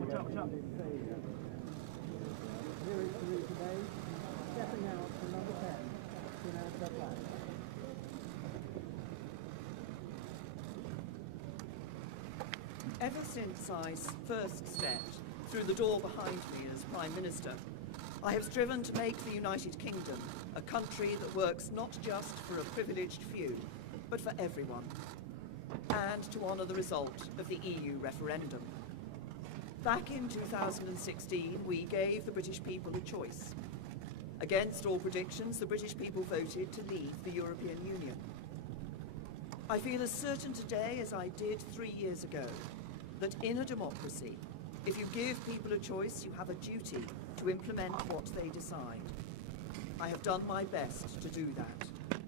Watch out, watch out. Here is Theresa Day, stepping out for number 10, in answer flag. Ever since I first stepped through the door behind me as Prime Minister, I have striven to make the United Kingdom a country that works not just for a privileged few, but for everyone, and to honour the result of the EU referendum. Back in 2016, we gave the British people a choice. Against all predictions, the British people voted to leave the European Union. I feel as certain today as I did 3 years ago that in a democracy, if you give people a choice, you have a duty to implement what they decide. I have done my best to do that.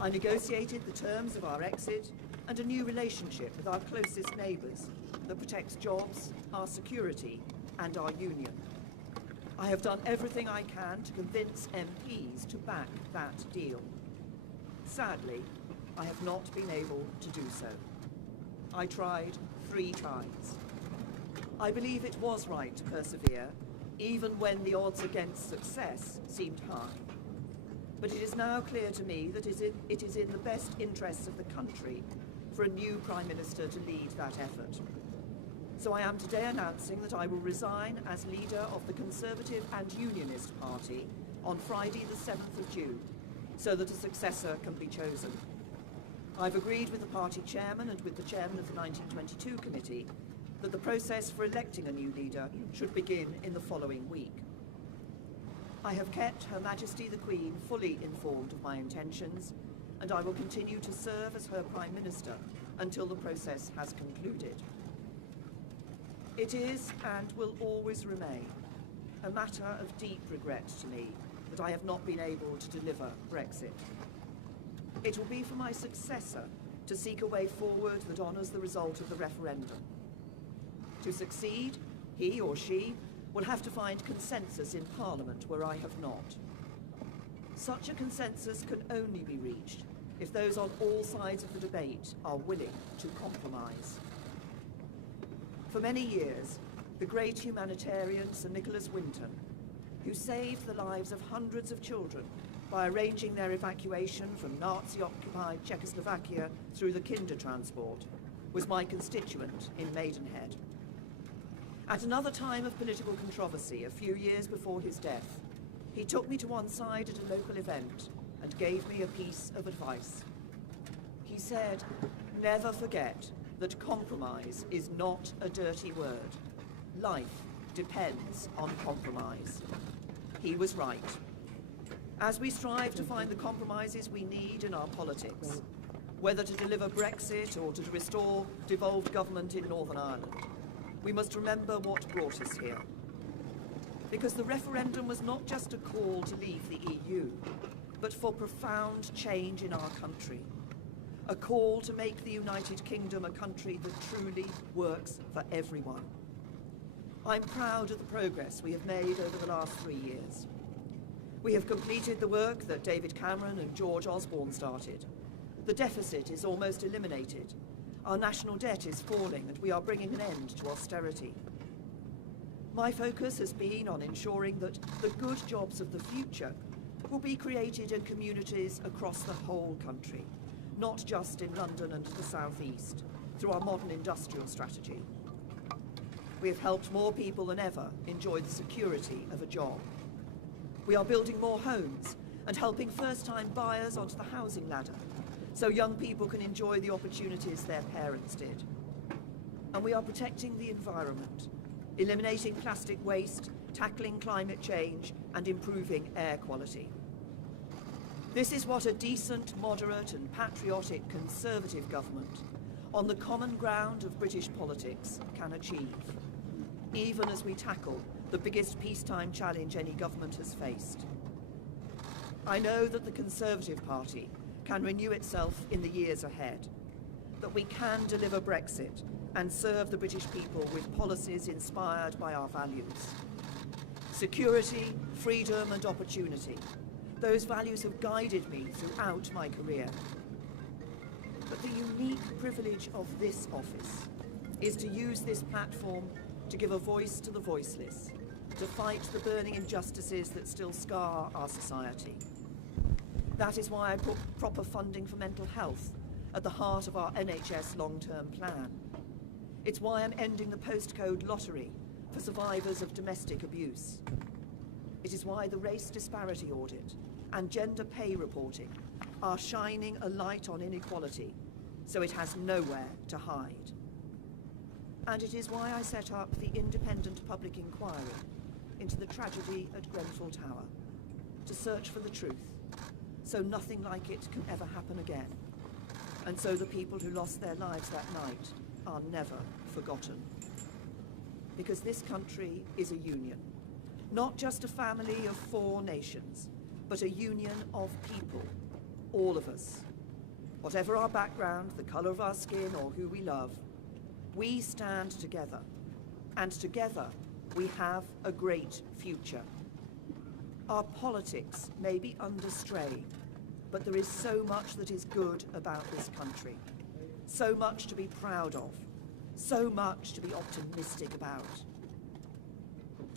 I negotiated the terms of our exit and a new relationship with our closest neighbours that protects jobs, our security, and our union. I have done everything I can to convince MPs to back that deal. Sadly, I have not been able to do so. I tried 3 times. I believe it was right to persevere, even when the odds against success seemed high. But it is now clear to me that it is in the best interests of the country for a new Prime Minister to lead that effort. So I am today announcing that I will resign as leader of the Conservative and Unionist Party on Friday the 7th of June, so that a successor can be chosen. I've agreed with the party chairman and with the chairman of the 1922 committee that the process for electing a new leader should begin in the following week. I have kept Her Majesty the Queen fully informed of my intentions, and I will continue to serve as her Prime Minister until the process has concluded. It is, and will always remain, a matter of deep regret to me that I have not been able to deliver Brexit. It will be for my successor to seek a way forward that honours the result of the referendum. To succeed, he or she will have to find consensus in Parliament where I have not. Such a consensus can only be reached if those on all sides of the debate are willing to compromise. For many years, the great humanitarian Sir Nicholas Winton, who saved the lives of hundreds of children by arranging their evacuation from Nazi-occupied Czechoslovakia through the Kindertransport, was my constituent in Maidenhead. At another time of political controversy, a few years before his death, he took me to one side at a local event and gave me a piece of advice. He said, "Never forget that compromise is not a dirty word. Life depends on compromise." He was right. As we strive to find the compromises we need in our politics, whether to deliver Brexit or to restore devolved government in Northern Ireland, we must remember what brought us here. Because the referendum was not just a call to leave the EU, but for profound change in our country. A call to make the United Kingdom a country that truly works for everyone. I'm proud of the progress we have made over the last 3 years. We have completed the work that David Cameron and George Osborne started. The deficit is almost eliminated. Our national debt is falling, and we are bringing an end to austerity. My focus has been on ensuring that the good jobs of the future will be created in communities across the whole country, not just in London and the South East, through our modern industrial strategy. We have helped more people than ever enjoy the security of a job. We are building more homes and helping first-time buyers onto the housing ladder, so young people can enjoy the opportunities their parents did. And we are protecting the environment, eliminating plastic waste, tackling climate change, and improving air quality. This is what a decent, moderate, and patriotic Conservative government, on the common ground of British politics, can achieve, even as we tackle the biggest peacetime challenge any government has faced. I know that the Conservative Party can renew itself in the years ahead, that we can deliver Brexit and serve the British people with policies inspired by our values. Security, freedom, and opportunity. Those values have guided me throughout my career. But the unique privilege of this office is to use this platform to give a voice to the voiceless, to fight the burning injustices that still scar our society. That is why I put proper funding for mental health at the heart of our NHS long-term plan. It's why I'm ending the postcode lottery for survivors of domestic abuse. It is why the race disparity audit and gender pay reporting are shining a light on inequality so it has nowhere to hide. And it is why I set up the independent public inquiry into the tragedy at Grenfell Tower, to search for the truth, so nothing like it can ever happen again, and so the people who lost their lives that night are never forgotten. Because this country is a union, not just a family of 4 nations, but a union of people, all of us. Whatever our background, the colour of our skin, or who we love, we stand together, and together we have a great future. Our politics may be under strain, but there is so much that is good about this country, so much to be proud of, so much to be optimistic about.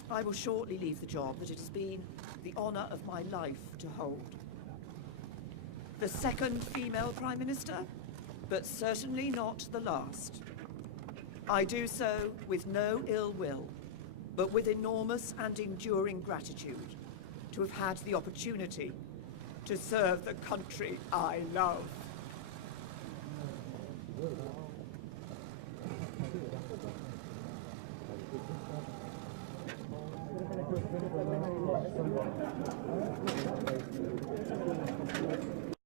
I will shortly leave the job that it has been the honour of my life to hold. The second female Prime Minister, but certainly not the last. I do so with no ill will, but with enormous and enduring gratitude to have had the opportunity to serve the country I love.